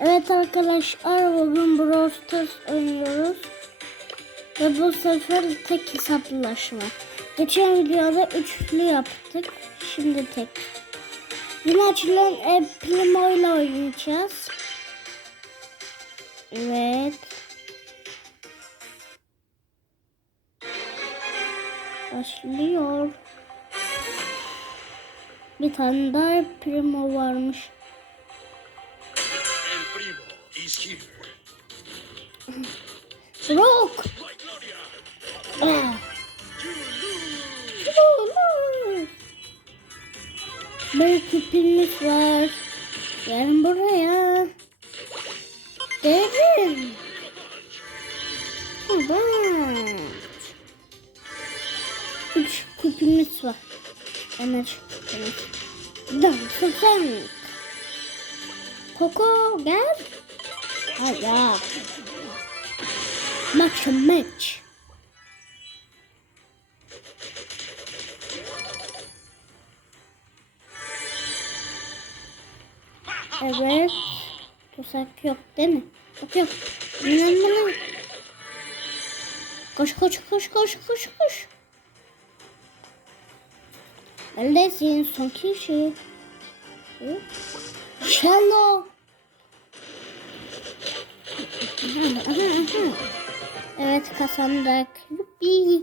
Evet arkadaşlar bugün Brawl Stars oynuyoruz. Ve bu sefer tek hesaplaşma. Geçen videoda üçlü yaptık. Şimdi tek. Yine açılan e, Primo ile oynayacağız. Evet. Başlıyor. Bir tane daha Primo varmış. Rock. Ah. Belki pilimiz var. Gelin buraya. Gelin. Evet. Üç küpümüz var. Küpümüz. Dans sen. Koko gel. Hayır. Maç maç. Evet. Tuzak yok değil mi? Yok yok. İnanmadım. Koş koş koş koş koş koş. Neredesin son kişi? Shallow. Evet kazandık. Yuppi.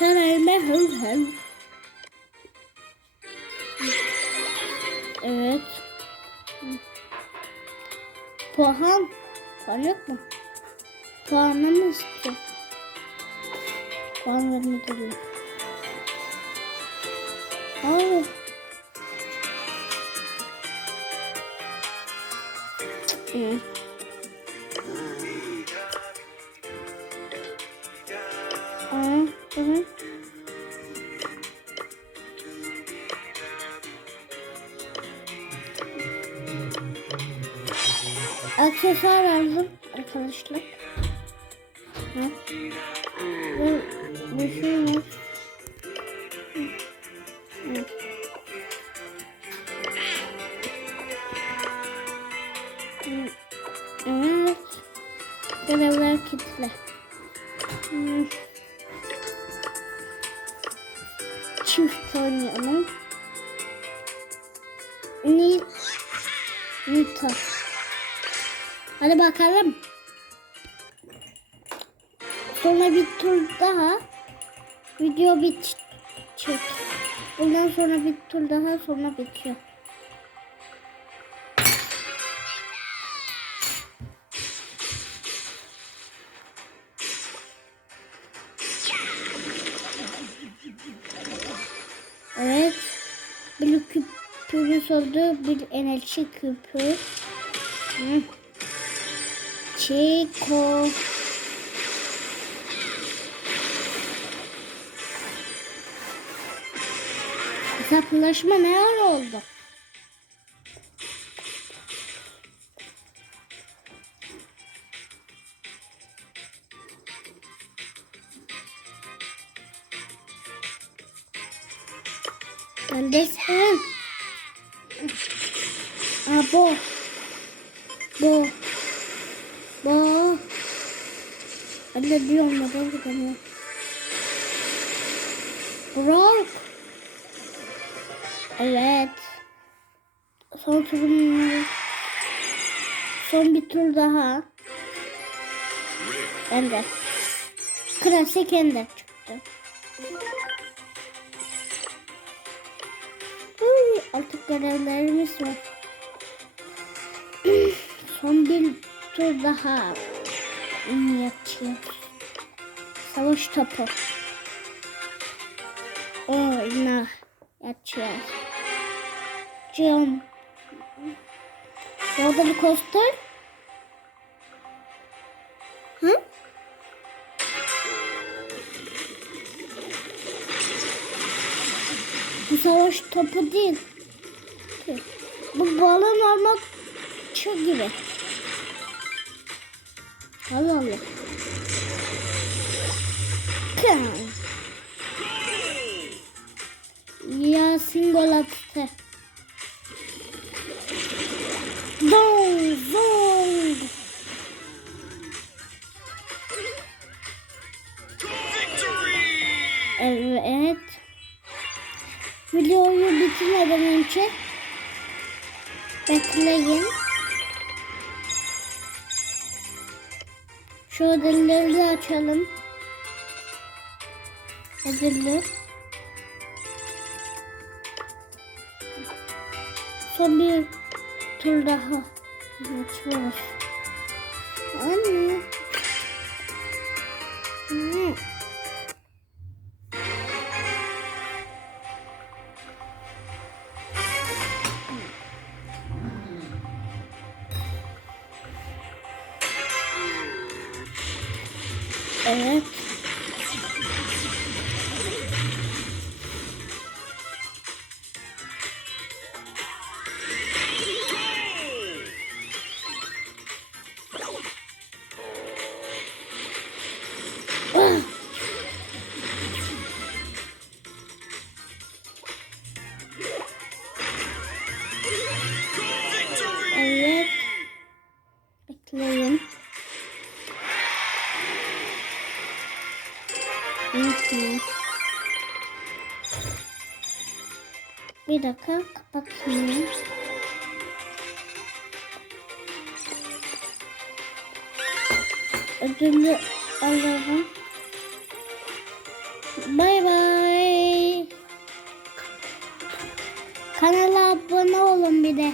Elime hıl hıl. Evet. Puan. Puan yok mu? Puanını istiyor. Puan vermek geliyor. Hayır. Hı. Aa, hı. Aksesuar aldım arkadaşlar. Bu, bu şuymuş. Hı. Hı. Evet. Görevler kitle. Çift oynayalım. Ni Nita. Hadi bakalım. Sonra bir tur daha. Video bitecek. Bundan sonra bir tur daha sonra bitiyor. Bir küpümüz oldu. Bir enerji küpü. Chico. Hesaplaşma ne ara oldu? Aa, bu. Bu. Bu. Ben de diyorum neden gidemiyorum. Brock. Evet. Son turun son bir tur daha. Ender. Klasik Ender çıktı. Artık görevlerimiz var. son bir tur daha. Yatıyor. Savaş topu. Oyna. Yatıyor. Jump. Roller coaster. Hı? Bu savaş topu değil. Bu balon normal çığ gibi. Allah Allah. Kım. Yasin gol attı. Victory! Evet. Videoyu bitirmeden önce bekleyin. Şu ödülleri de açalım. Ödüller. Son bir tur daha. Var. Anne. Anne. Evet. Bir dakika kapatayım. Ödülü alalım. Bay bay. Kanala abone olun bir de.